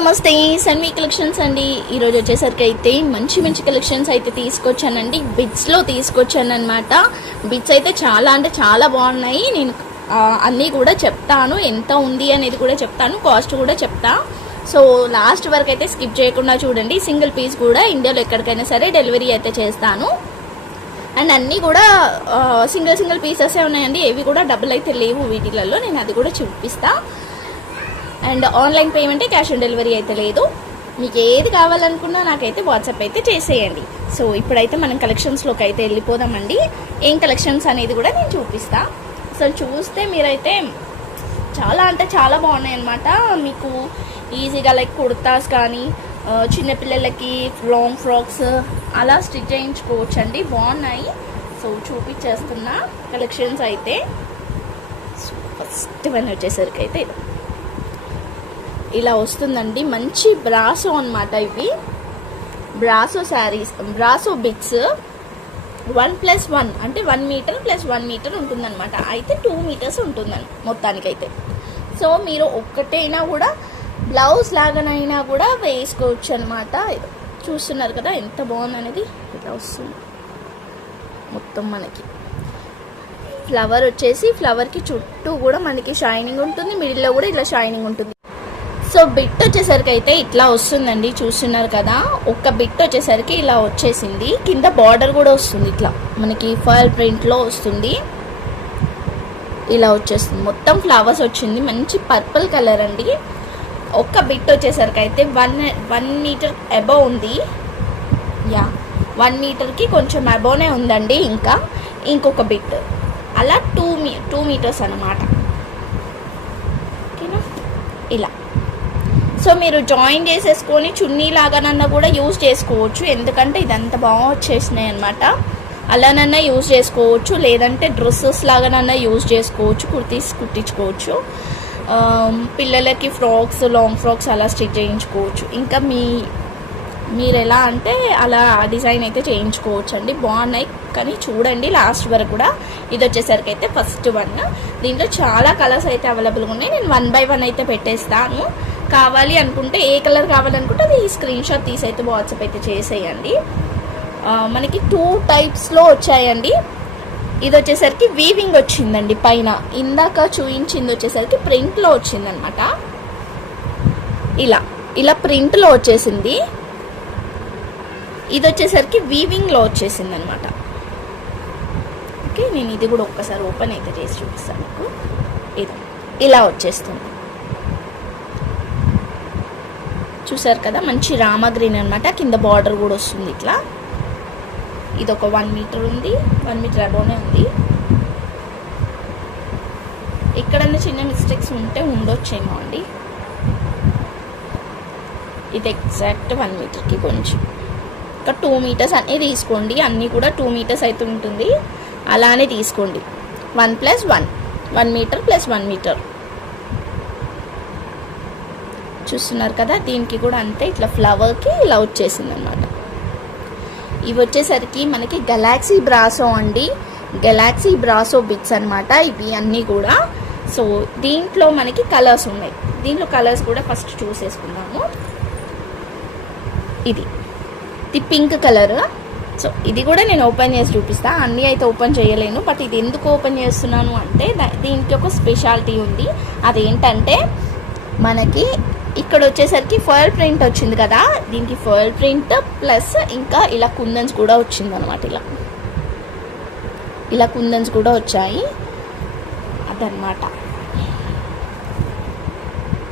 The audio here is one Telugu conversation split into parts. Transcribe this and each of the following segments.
నమస్తే సన్వి కలెక్షన్స్ అండి. ఈరోజు వచ్చేసరికి అయితే మంచి మంచి కలెక్షన్స్ అయితే తీసుకొచ్చానండి. బిట్స్లో తీసుకొచ్చాను అనమాట బిట్స్ అయితే చాలా అంటే చాలా బాగున్నాయి. నేను అన్నీ కూడా చెప్తాను. ఎంత ఉంది అనేది కూడా చెప్తాను. కాస్ట్ కూడా చెప్తా. సో లాస్ట్ వరకు అయితే స్కిప్ చేయకుండా చూడండి. సింగిల్ పీస్ కూడా ఇండియాలో ఎక్కడికైనా సరే డెలివరీ అయితే చేస్తాను. అండ్ అన్నీ కూడా సింగిల్ సింగిల్ పీసెస్ ఉన్నాయండి. ఏవి కూడా డబ్బులు అయితే లేవు వీటిలలో. నేను అది కూడా చూపిస్తాను అండ్ ఆన్లైన్ పేమెంటే క్యాష్ ఆన్ డెలివరీ అయితే లేదు. మీకు ఏది కావాలనుకున్నా నాకైతే వాట్సాప్ అయితే చేసేయండి. సో ఇప్పుడైతే మనం కలెక్షన్స్లోకి అయితే వెళ్ళిపోదామండి. ఏం కలెక్షన్స్ అనేది కూడా నేను చూపిస్తా. అసలు చూస్తే మీరైతే చాలా అంటే చాలా బాగున్నాయి అనమాట మీకు ఈజీగా లైక్ కుర్తాస్ కానీ చిన్నపిల్లలకి లాంగ్ ఫ్రాక్స్ అలా స్టిచ్ చేయించుకోవచ్చు అండి బాగున్నాయి. సో చూపించేస్తున్నా కలెక్షన్స్ అయితే. ఫస్ట్ వన్ వచ్చేసరికి అయితే ఇది. ఇలా వస్తుందండి. మంచి బ్రాసో అన్నమాట ఇవి. Brasso sarees brasso bits one plus one అంటే one metre plus one metre ఉంటుందన్నమాట. అయితే టూ మీటర్స్ ఉంటుందని మొత్తానికైతే. సో మీరు ఒక్కటైనా కూడా బ్లౌజ్ లాగానైనా కూడా వేసుకోవచ్చు అనమాట చూస్తున్నారు కదా ఎంత బాగుంది అనేది ఇలా వస్తుంది. మొత్తం మనకి. ఫ్లవర్ వచ్చేసి ఫ్లవర్కి చుట్టూ కూడా మనకి షైనింగ్ ఉంటుంది మిడిల్లో కూడా ఇలా షైనింగ్ ఉంటుంది. సో బిట్ వచ్చేసరికి అయితే ఇట్లా వస్తుందండి చూస్తున్నారు కదా. ఒక్క బిట్ వచ్చేసరికి ఇలా వచ్చేసింది. కింద బార్డర్ కూడా వస్తుంది ఇట్లా. మనకి ఫాయిల్ ప్రింట్లో వస్తుంది. ఇలా వచ్చేస్తుంది. మొత్తం ఫ్లవర్స్ వచ్చింది. మంచి పర్పుల్ కలర్ అండి. ఒక్క బిట్ వచ్చేసరికి అయితే వన్ వన్ మీటర్ అబవ్ ఉంది. యా వన్ మీటర్కి కొంచెం అబోనే ఉందండి ఇంకా. ఇంకొక బిట్. అలా టూ మీ టూ మీటర్స్ అన్నమాట. ఓకేనా? ఇలా. సో మీరు జాయిన్ చేసేసుకొని చున్నీ లాగానన్నా కూడా యూజ్ చేసుకోవచ్చు. ఎందుకంటే ఇదంతా బాగా వచ్చేసినాయి అనమాట అలానన్నా యూజ్ చేసుకోవచ్చు. లేదంటే డ్రెస్సెస్ లాగానన్నా యూజ్ చేసుకోవచ్చు. కుర్తీస్ కుట్టించుకోవచ్చు. పిల్లలకి ఫ్రాక్స్ లాంగ్ ఫ్రాక్స్ అలా స్టిచ్ చేయించుకోవచ్చు. ఇంకా మీ మీరు ఎలా అంటే అలా డిజైన్ అయితే చేయించుకోవచ్చు అండి బాగున్నాయి. కానీ చూడండి లాస్ట్ వరకు కూడా ఇది వచ్చేసరికి అయితే ఫస్ట్ వన్. దీంట్లో చాలా కలర్స్ అయితే అవైలబుల్గా ఉన్నాయి. నేను వన్ బై వన్ అయితే పెట్టేస్తాను. కావాలి అనుకుంటే ఏ కలర్ కావాలనుకుంటే అది స్క్రీన్ షాట్ తీసి అయితే వాట్సాప్ అయితే చేసేయండి. మనకి టూ టైప్స్లో వచ్చాయండి. ఇది వచ్చేసరికి వీవింగ్ వచ్చిందండి పైన. ఇందాక చూయించింది వచ్చేసరికి ప్రింట్లో వచ్చిందనమాట. ఇలా ఇలా ప్రింట్లో వచ్చేసింది. ఇది వచ్చేసరికి వీవింగ్లో వచ్చేసింది అనమాట ఓకే నేను ఇది కూడా ఒక్కసారి ఓపెన్ అయితే చేసి చూపిస్తాను మీకు. ఇది ఇలా వచ్చేస్తుంది. చూసారు కదా మంచి రామా గ్రీన్ అనమాట కింద బార్డర్ కూడా వస్తుంది ఇట్లా. ఇది ఒక వన్ మీటర్ ఉంది వన్ మీటర్ అబోనే ఉంది. ఎక్కడన్నా చిన్న మిస్టేక్స్ ఉంటే ఉండొచ్చేమో అండి. ఇది ఎగ్జాక్ట్ వన్ మీటర్కి కొంచెం. ఒక టూ మీటర్స్ అన్నీ తీసుకోండి అన్నీ కూడా టూ మీటర్స్ అయితే ఉంటుంది. అలానే తీసుకోండి. One plus one one metre plus one metre చూస్తున్నారు కదా దీనికి కూడా అంతే ఇట్లా ఫ్లవర్కి ఇలా వచ్చేసింది అనమాట ఇవి వచ్చేసరికి మనకి గెలాక్సీ బ్రాసో అండి. గెలాక్సీ బ్రాసో బిట్స్ అనమాట ఇవి అన్నీ కూడా. సో దీంట్లో మనకి కలర్స్ ఉన్నాయి. దీంట్లో కలర్స్ కూడా ఫస్ట్ చూసేసుకుందాము. ఇది. ఇది పింక్ కలర్ సో ఇది కూడా నేను ఓపెన్ చేసి చూపిస్తా. అన్నీ అయితే ఓపెన్ చేయలేను. బట్ ఇది ఎందుకు ఓపెన్ చేస్తున్నాను అంటే దా- దీనికి ఒక స్పెషాలిటీ ఉంది. అదేంటంటే మనకి ఇక్కడ వచ్చేసరికి ఫోయల్ ప్రింట్ వచ్చింది కదా దీనికి ఫోయల్ ప్రింట్ ప్లస్ ఇంకా ఇలా కుందన్స్ కూడా వచ్చింది అనమాట ఇలా. ఇలా కుందన్స్ కూడా వచ్చాయి. అదనమాట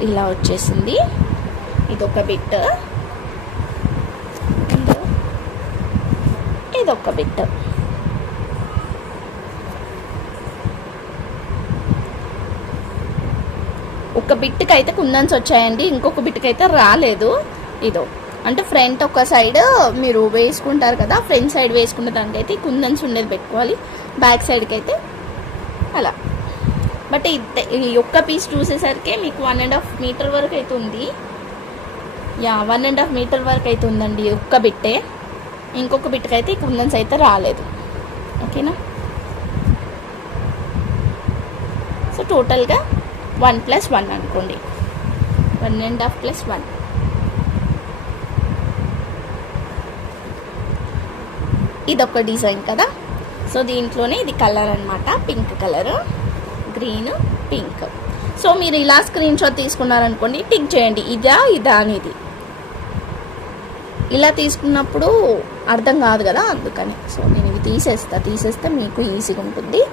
ఇలా వచ్చేసింది. ఇదొక బిట్. ఇదొక బిట్. ఒక బిట్కి అయితే కుందన్స్ వచ్చాయండి ఇంకొక బిట్కి అయితే రాలేదు. ఇదో. అంటే ఫ్రంట్ ఒక సైడ్ మీరు వేసుకుంటారు కదా ఫ్రంట్ సైడ్ వేసుకున్న దానికైతే కుందన్స్ ఉండేది పెట్టుకోవాలి. బ్యాక్ సైడ్కి అయితే అలా. బట్ ఈ ఒక్క పీస్ చూసేసరికి మీకు వన్ అండ్ హాఫ్ మీటర్ వరకు అయితే ఉంది. Yeah one and half metre వరకు అయితే ఉందండి ఒక్క బిట్టే. ఇంకొక బిట్కి అయితే ఈ కుందన్స్ అయితే రాలేదు. ఓకేనా? సో టోటల్గా వన్ ప్లస్ వన్ అనుకోండి. One and half plus one. ఇదొక డిజైన్ కదా? సో దీంట్లోనే ఇది కలర్ అనమాట pink colour green pink. So మీరు ఇలా స్క్రీన్ షాట్ తీసుకున్నారనుకోండి టిక్ చేయండి. ఇదా ఇదా అనేది. ఇలా తీసుకున్నప్పుడు అర్థం కాదు కదా అందుకని. సో నేను ఇవి తీసేస్తా. తీసేస్తే మీకు ఈజీగా ఉంటుంది.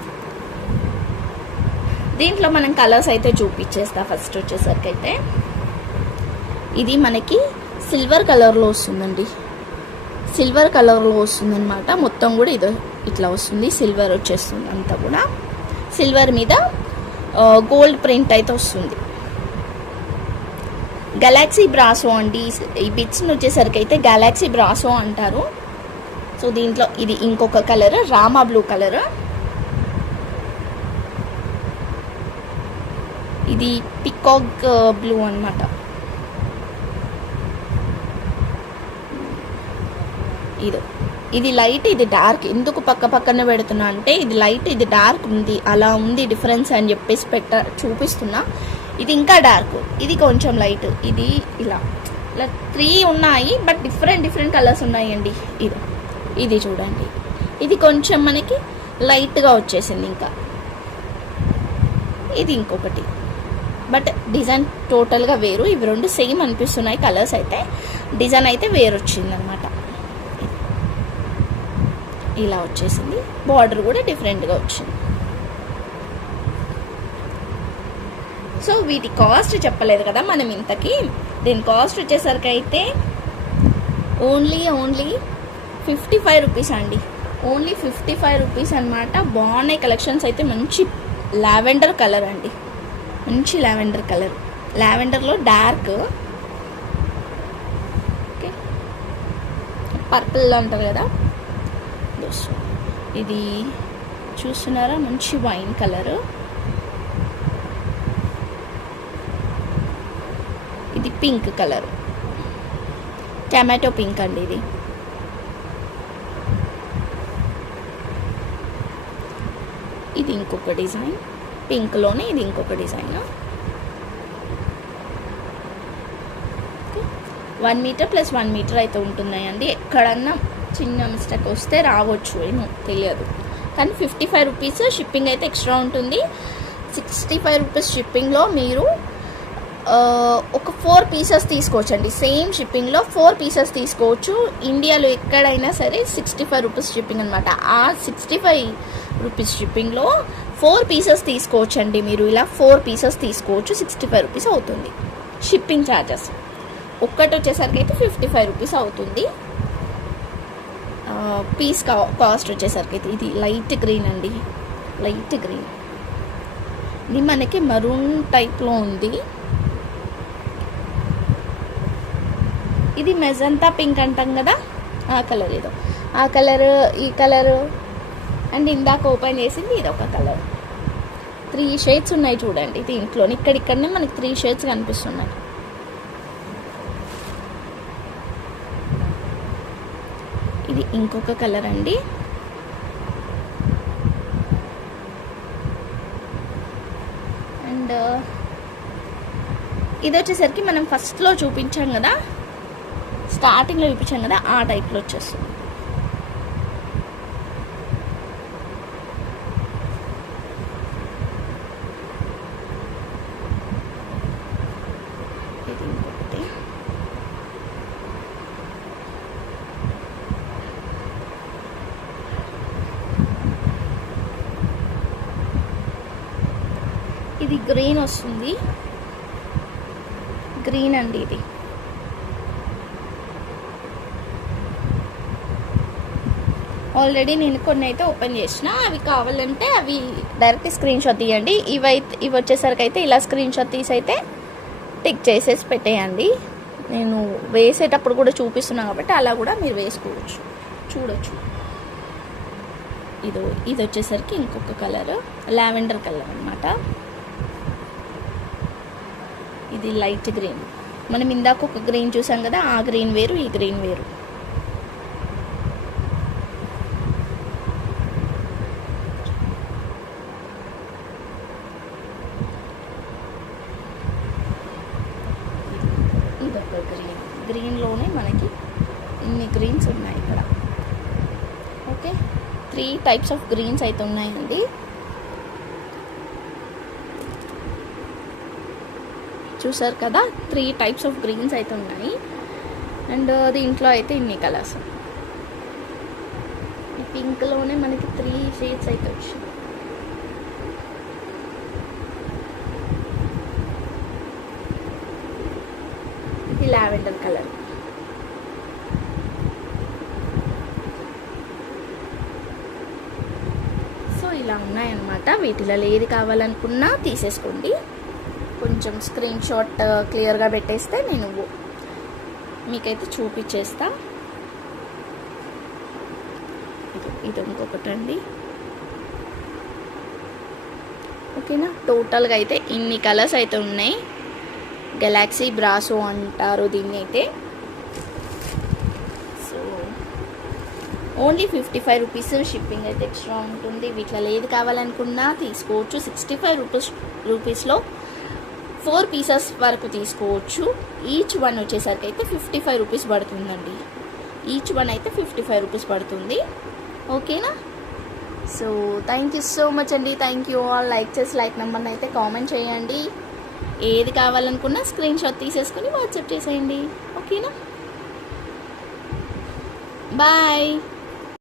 దీంట్లో మనం కలర్స్ అయితే చూపించేస్తా ఫస్ట్ వచ్చేసరికి అయితే. ఇది మనకి సిల్వర్ కలర్లో వస్తుందండి. సిల్వర్ కలర్లో వస్తుందన్నమాట. మొత్తం కూడా ఇది ఇట్లా వస్తుంది. సిల్వర్ వచ్చేస్తుంది అంతా కూడా. సిల్వర్ మీద గోల్డ్ ప్రింట్ అయితే వస్తుంది. గెలాక్సీ బ్రాసో అండి. ఈ బిట్స్ని వచ్చేసరికి అయితే గెలాక్సీ బ్రాసో అంటారు. సో దీంట్లో ఇది ఇంకొక కలర్ రామా బ్లూ కలర్. ఇది పికాక్ బ్లూ uh, అన్నమాట. ఇది. ఇది లైట్ ఇది డార్క్ ఎందుకు పక్క పక్కన పెడుతున్నా అంటే ఇది లైట్ ఇది డార్క్ ఉంది. అలా ఉంది డిఫరెన్స్ అని చెప్పేసి పెట్ట చూపిస్తున్నా. ఇది ఇంకా డార్క్ ఇది కొంచెం లైట్ ఇది ఇలా. ఇలా త్రీ ఉన్నాయి బట్ డిఫరెంట్ డిఫరెంట్ కలర్స్ ఉన్నాయండి. ఇది. ఇది చూడండి. ఇది కొంచెం మనకి లైట్గా వచ్చేసింది ఇంకా. ఇది ఇంకొకటి. బట్ డిజైన్ టోటల్గా వేరు. ఇవి రెండు సేమ్ అనిపిస్తున్నాయి కలర్స్ అయితే. డిజైన్ అయితే వేరు వచ్చిందనమాట ఇలా వచ్చేసింది. బార్డర్ కూడా డిఫరెంట్గా వచ్చింది. సో వీటి కాస్ట్ చెప్పలేదు కదా మనం ఇంతకి. దీని కాస్ట్ వచ్చేసరికి అయితే only only fifty five rupees అండి. ఓన్లీ ఫిఫ్టీ ఫైవ్ రూపీస్ అనమాట బాగున్నాయి కలెక్షన్స్ అయితే. మంచి లావెండర్ కలర్ అండి. మంచి లావెండర్ కలర్. లావెండర్లో డార్క్. ఓకే. పర్పుల్ అంటారు కదా. ఇది చూస్తున్నారా? మంచి వైన్ కలర్. ఇది పింక్ కలర్. టమాటో పింక్ అండి ఇది. ఇది ఇంకొక డిజైన్. పింక్లోనే ఇది ఇంకొక design. One metre plus one metre అయితే ఉంటున్నాయండి. ఎక్కడన్నా చిన్న మిస్టేక్ వస్తే రావచ్చు ఏమో తెలియదు. కానీ ఫిఫ్టీ ఫైవ్ రూపీస్ షిప్పింగ్ అయితే ఎక్స్ట్రా ఉంటుంది. సిక్స్టీ ఫైవ్ రూపీస్ షిప్పింగ్లో మీరు ఒక ఫోర్ పీసెస్ తీసుకోవచ్చండి. సేమ్ షిప్పింగ్లో ఫోర్ పీసెస్ తీసుకోవచ్చు. ఇండియాలో ఎక్కడైనా సరే సిక్స్టీ ఫైవ్ రూపీస్ షిప్పింగ్ అనమాట ఆ సిక్స్టీ ఫైవ్ రూపీస్ షిప్పింగ్లో ఫోర్ పీసెస్ తీసుకోవచ్చండి మీరు. ఇలా ఫోర్ పీసెస్ తీసుకోవచ్చు. సిక్స్టీ ఫైవ్ రూపీస్ అవుతుంది. షిప్పింగ్ ఛార్జెస్ ఒక్కటి వచ్చేసరికి అయితే ఫిఫ్టీ ఫైవ్ రూపీస్ అవుతుంది. పీస్ కా కాస్ట్ వచ్చేసరికి అయితే ఇది లైట్ గ్రీన్ అండి. లైట్ గ్రీన్ ఇది మనకి మరూన్ టైప్లో ఉంది. ఇది మెజంతా పింక్ అంటాం కదా? ఆ కలర్ ఏదో. ఆ కలర్ ఈ కలర్ అండ్ ఇందాక ఓపెన్ చేసింది ఇది ఒక కలర్. త్రీ షేడ్స్ ఉన్నాయి చూడండి దీంట్లో ఇక్కడిక్కడనే మనకి త్రీ షేడ్స్ కనిపిస్తున్నాయి. ఇది ఇంకొక కలర్ అండి. అండ్ ఇది వచ్చేసరికి మనం ఫస్ట్లో చూపించాం కదా. స్టార్టింగ్లో చూపించాం కదా ఆ టైప్లో వచ్చేస్తుంది ఇది ఇంకొకటి ఇది గ్రీన్ వస్తుంది. గ్రీన్ అండి ఇది. ఆల్రెడీ నేను కొన్ని అయితే ఓపెన్ చేసిన. అవి కావాలంటే అవి డైరెక్ట్ స్క్రీన్ షాట్ తీయండి. ఇవైతే ఇవి వచ్చేసరికి అయితే ఇలా స్క్రీన్ షాట్ తీసి అయితే టిక్ చేసేసి పెట్టేయండి. నేను వేసేటప్పుడు కూడా చూపిస్తున్నాను కాబట్టి అలా కూడా మీరు వేసుకోవచ్చు. చూడొచ్చు. ఇది ఇది వచ్చేసరికి ఇంకొక కలర్ లావెండర్ కలర్ అనమాట ఇది లైట్ గ్రీన్. మనం ఇందాక ఒక గ్రీన్ చూసాం కదా ఆ గ్రీన్ వేరు ఈ గ్రీన్ వేరు. ఇదొక గ్రీన్. గ్రీన్లోనే మనకి ఇన్ని గ్రీన్స్ ఉన్నాయి ఇక్కడ. Okay? Three types of greens అయితే ఉన్నాయండి. చూసారు కదా త్రీ టైప్స్ ఆఫ్ గ్రీన్స్ అయితే ఉన్నాయి. అండ్ uh, దీంట్లో అయితే ఇన్ని కలర్స్ ఈ పింక్లోనే మనకి త్రీ షేడ్స్ అయితే వచ్చాయి ఇది లావెండర్ కలర్ సో ఇలా ఉన్నాయన్నమాట. వీటిలో ఏది కావాలనుకున్నా తీసేసుకోండి. కొంచెం స్క్రీన్ షాట్ క్లియర్గా పెట్టేస్తే నేను మీకైతే చూపించేస్తా ఇది ఇంకొకటి అండి ఓకేనా? టోటల్గా అయితే ఇన్ని కలర్స్ అయితే ఉన్నాయి. గెలాక్సీ బ్రాసో అంటారు దీన్ని అయితే so only fifty five rupees shipping అయితే ఎక్స్ట్రా ఉంటుంది. వీటిలో ఏది కావాలనుకున్నా తీసుకోవచ్చు. సిక్స్టీ ఫైవ్ రూపీస్ రూపీస్లో ఫోర్ పీసెస్ వరకు తీసుకోవచ్చు. ఈచ్ వన్ వచ్చేసరికి అయితే ఫిఫ్టీ ఫైవ్ రూపీస్ పడుతుందండి. ఈచ్ వన్ అయితే ఫిఫ్టీ ఫైవ్ రూపీస్ పడుతుంది. ఓకేనా? So thank you so much అండి. థ్యాంక్ యూ ఆల్ లైక్ చేసి లైక్ నెంబర్ని అయితే కామెంట్ చేయండి. ఏది కావాలనుకున్నా స్క్రీన్ షాట్ తీసేసుకుని వాట్సాప్ చేసేయండి. ఓకేనా? బాయ్